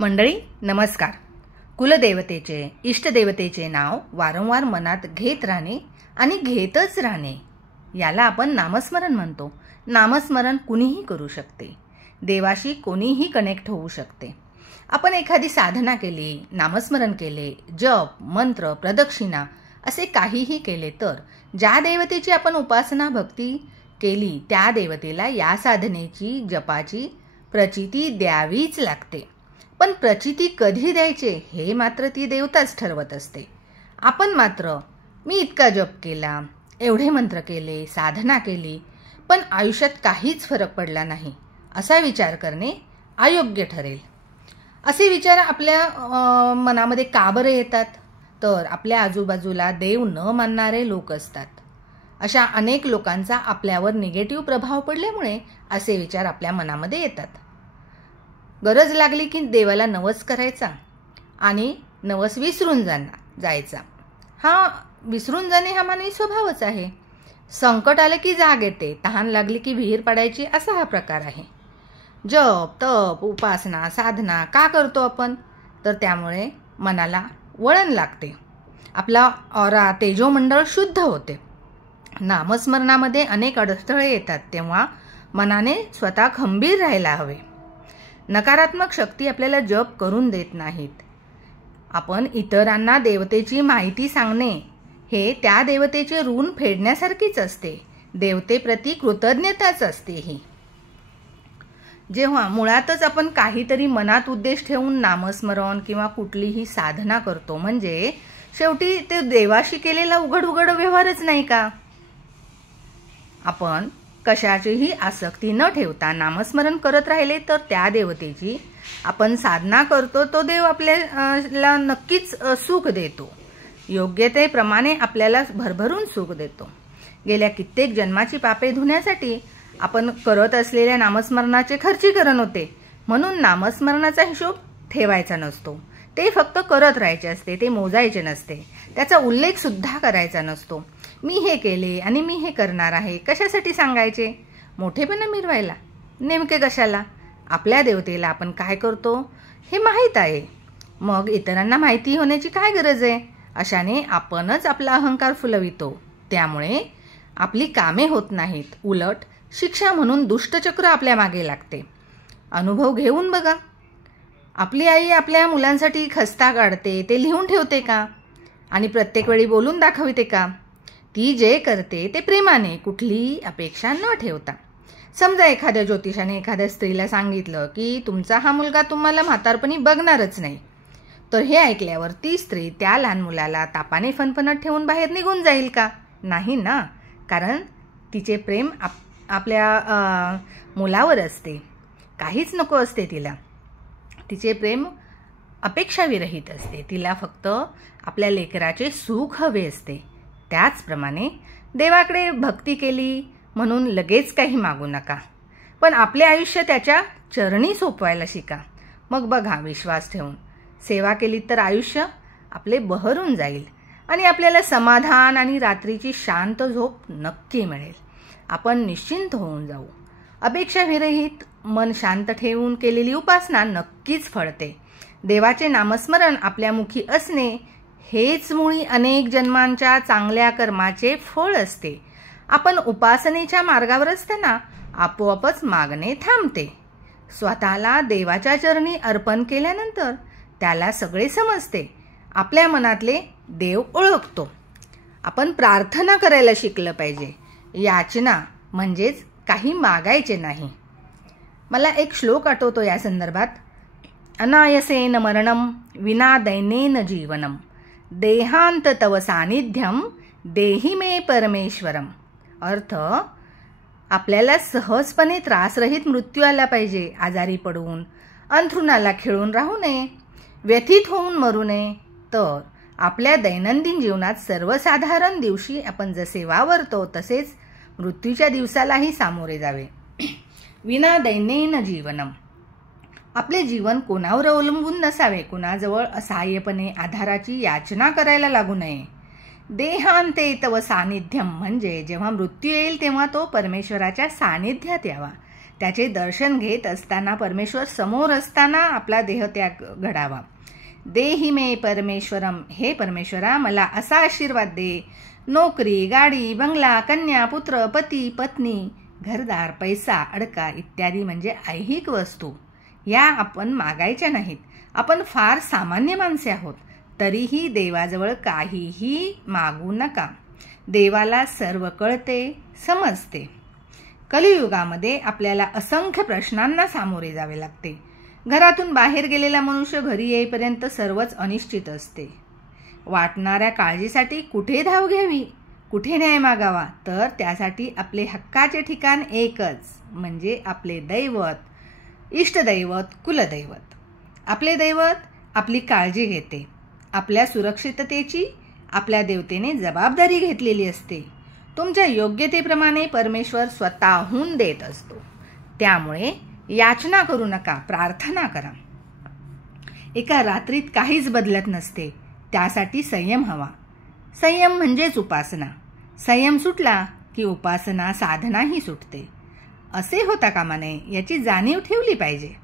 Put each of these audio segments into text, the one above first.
मंडळी नमस्कार. कुलदेवतेचे इष्टदेवतेचे नाव वारंवार मनात घेत राहणे आणि घेतच राहणे याला आपण नामस्मरण म्हणतो. नामस्मरण कुणीही करू शकते. देवाशी कोणीही कनेक्ट होऊ शकते. आपण एखादी साधना केली, नामस्मरण केले, जप, मंत्र, प्रदक्षिणा असे काहीही केले तर ज्या देवतेची आपण उपासना भक्ती केली त्या देवतेला या साधनेची जपाची प्रचिती द्यावीच लागते. पण प्रचिती कधी द्यायचे हे मात्र ती देवताच ठरवत असते. आपण मात्र मी इतका जप केला, एवढे मंत्र केले, साधना केली, पण आयुष्यात काहीच फरक पडला नाही असा विचार करणे अयोग्य ठरेल. असे विचार आपल्या मनामध्ये का बरं येतात? तर आपल्या आजूबाजूला देव न मानणारे लोक असतात. अशा अनेक लोकांचा आपल्यावर निगेटिव्ह प्रभाव पडल्यामुळे असे विचार आपल्या मनामध्ये येतात. गरज लागली की देवाला नवस करायचा आणि नवस विसरून जायचा. विसरून जाणे हा मानवी स्वभावच आहे. संकट आले की जाग येते, तहान लागली की विहीर पाडायची असा हा प्रकार आहे. जप, तप, उपासना, साधना का करतो आपण? तर त्यामुळे मनाला वळण लागते, आपला ऑरा तेजोमंडळ शुद्ध होते. नामस्मरणामध्ये अनेक अडथळे येतात, तेव्हा मनाने स्वतः खंबीर राहायला हवे. नकारात्मक शक्ती आपल्याला जप करून देत नाहीत. आपण इतरांना देवतेची माहिती सांगणे हे त्या देवतेचे ऋण फेडण्यासारखीच असते. देवतेप्रती कृतज्ञताच असते ही. जेव्हा मुळातच आपण काहीतरी मनात उद्देश ठेवून नामस्मरण किंवा कुठलीही साधना करतो, म्हणजे शेवटी ते देवाशी केलेला उघड व्यवहारच नाही का? आपण कशाचीही आसक्ती न ठेवता नामस्मरण करत राहिले तर त्या देवतेची आपण साधना करतो तो देव आपल्याला नक्कीच सुख देतो. योग्यतेप्रमाणे आपल्याला भरभरून सुख देतो. गेल्या कित्येक जन्माची पापे धुण्यासाठी आपण करत असलेल्या नामस्मरणाचे खर्चीकरण होते. म्हणून नामस्मरणाचा हिशोब ठेवायचा नसतो. ते फक्त करत राहायचे असते, ते मोजायचे नसते. त्याचा उल्लेख सुद्धा करायचा नसतो. मी हे केले आणि मी हे करणार आहे कशासाठी सांगायचे? मोठेपणा मिरवायला? नेमके कशाला? आपल्या देवतेला आपण काय करतो हे माहीत आहे, मग इतरांना माहिती होण्याची काय गरज आहे? अशाने आपणच आपला अहंकार फुलवितो. त्यामुळे आपली कामे होत नाहीत, उलट शिक्षा म्हणून दुष्टचक्र आपल्या मागे लागते. अनुभव घेऊन बघा. आपली आई आपल्या मुलांसाठी खस्ता काढते, ते लिहून ठेवते का? आणि प्रत्येक वेळी बोलून दाखवते का? ती जे करते ते प्रेमाने, कुठलीही अपेक्षा न ठेवता. समजा एखाद्या ज्योतिषाने एखाद्या स्त्रीला सांगितलं की तुमचा हा मुलगा तुम्हाला म्हातारपणी बघणारच नाही, तर हे ऐकल्यावर ती स्त्री त्या लहान मुलाला तापाने फणफणत ठेवून बाहेर निघून जाईल का? नाही ना. कारण तिचे प्रेम आपल्या मुलावर असते. काहीच नको असते तिला. तिचे प्रेम अपेक्षाविरहित असते. तिला फक्त आपल्या लेकराचे सुख हवे असते. त्याचप्रमाणे देवाकडे भक्ती केली म्हणून लगेच काही मागू नका, पण आपले आयुष्य त्याच्या चरणी सोपवायला शिका. मग बघा, विश्वास ठेवून सेवा केली तर आयुष्य आपले बहरून जाईल आणि आपल्याला समाधान आणि रात्रीची शांत झोप नक्की मिळेल. आपण निश्चिंत होऊन जाऊ. अपेक्षाविरहित मन शांत ठेवून केलेली उपासना नक्कीच फळते. देवाचे नामस्मरण आपल्या मुखी असणे हेच मुळी अनेक जन्मांच्या चांगल्या कर्माचे फळ असते. आपण उपासनेच्या मार्गावर असताना आपोआपच मागणे थांबते. स्वतःला देवाच्या चरणी अर्पण केल्यानंतर त्याला सगळे समजते. आपल्या मनातले देव ओळखतो. आपण प्रार्थना करायला शिकलं पाहिजे. याचना म्हणजेच काही मागायचे नाही. मला एक श्लोक आठवतो या संदर्भात. अनायसेन मरणम विना दैनेन जीवनम देहांत तव सानिध्यम देहि मे परमेश्वरम. अर्थ, आपल्याला सहजपणे त्रासरहित मृत्यू आला पाहिजे. आजारी पडून अंथरुणाला खिळून राहू नये, व्यथित होऊन मरू नये. तर आपल्या दैनंदिन जीवनात सर्वसाधारण दिवशी आपण जसे वावरतो तसेच मृत्यूच्या दिवसालाही सामोरे जावे. विना दैनेन जीवनम. आपले जीवन कोणावर अवलंबून नसावे. कोणाजवळ असहाय्यपणे आधाराची याचना करायला लागू नये. देहांते तव सानिध्यम म्हणजे जेव्हा मृत्यू येईल तेव्हा तो परमेश्वराच्या सानिध्यात यावा, त्याचे दर्शन घेत असताना, परमेश्वर समोर असताना आपला देहत्याग घडावा. देहि मे परमेश्वरम, हे परमेश्वरा मला असा आशीर्वाद दे. नोकरी, गाडी, बंगला, कन्या, पुत्र, पती, पत्नी, घरदार, पैसा, अडका इत्यादी म्हणजे ऐहिक वस्तू या आपण मागायच्या नाहीत. आपण फार सामान्य माणसे आहोत, तरीही देवाजवळ काहीही मागू नका. देवाला सर्व कळते, समजते. कलियुगामध्ये आपल्याला असंख्य प्रश्नांना सामोरे जावे लागते. घरातून बाहेर गेलेला मनुष्य घरी येईपर्यंत सर्वच अनिश्चित असते. वाटणाऱ्या काळजीसाठी कुठे धाव घ्यावी, कुठे न्याय मागावा, तर त्यासाठी आपले हक्काचे ठिकाण एकच, म्हणजे आपले दैवत, इष्टदैवत, कुलदैवत. आपले दैवत आपली काळजी घेते. आपल्या सुरक्षिततेची आपल्या देवतेने जबाबदारी घेतलेली असते. तुमच्या योग्यतेप्रमाणे परमेश्वर स्वतःहून देत असतो. त्यामुळे याचना करू नका, प्रार्थना करा. एका रात्रीत काहीच बदलत नसते. त्यासाठी संयम हवा. संयम म्हणजेच उपासना. संयम सुटला की उपासना, साधनाही सुटते. असे होता कामा नये, याची जाणीव ठेवली पाहिजे.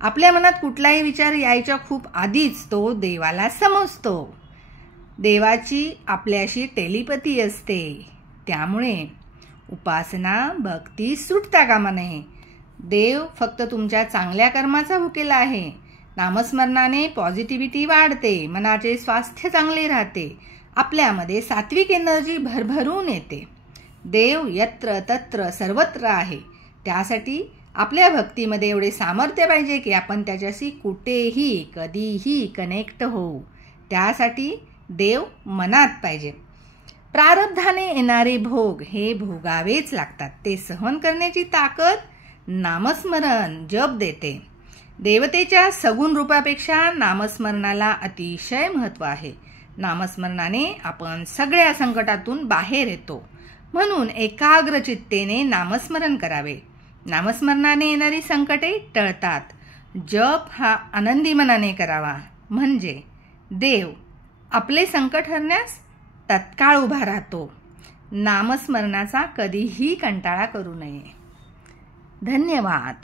आपल्या मनात कुठलाही विचार यायच्या खूप आधीच तो देवाला समजतो. देवाची आपल्याशी टेलिपॅथी असते. त्यामुळे उपासना, भक्ती सुटता कामा नये. देव फक्त तुमच्या चांगल्या कर्माचा भुकेला आहे. नामस्मरणाने पॉझिटिव्हिटी वाढते, मनाचे स्वास्थ्य चांगले राहते, आपल्यामध्ये सात्विक एनर्जी भरभरून येते. देव यत्र तत्र सर्वत्र आहे. त्यासाठी आपल्या भक्तीमध्ये एवढे सामर्थ्य पाहिजे की आपण त्याच्याशी कुठेही कधीही कनेक्ट होऊ. त्यासाठी देव मनात पाहिजे. प्रारब्धाने येणारे भोग हे भोगावेच लागतात. ते सहन करण्याची ताकद नामस्मरण, जप देते. देवतेच्या सगुण रूपापेक्षा नामस्मरणाला अतिशय महत्त्व आहे. नामस्मरणाने आपण सगळ्या संकटातून बाहेर येतो. म्हणून एकाग्र चित्तेने नामस्मरण करावे. नामस्मरणाने येणारी संकटे टळतात. जप हा आनंदी मनाने करावा, म्हणजे देव आपले संकट हरण्यास तत्काळ उभा राहतो. नामस्मरणाचा कधीही कंटाळा करू नये. धन्यवाद.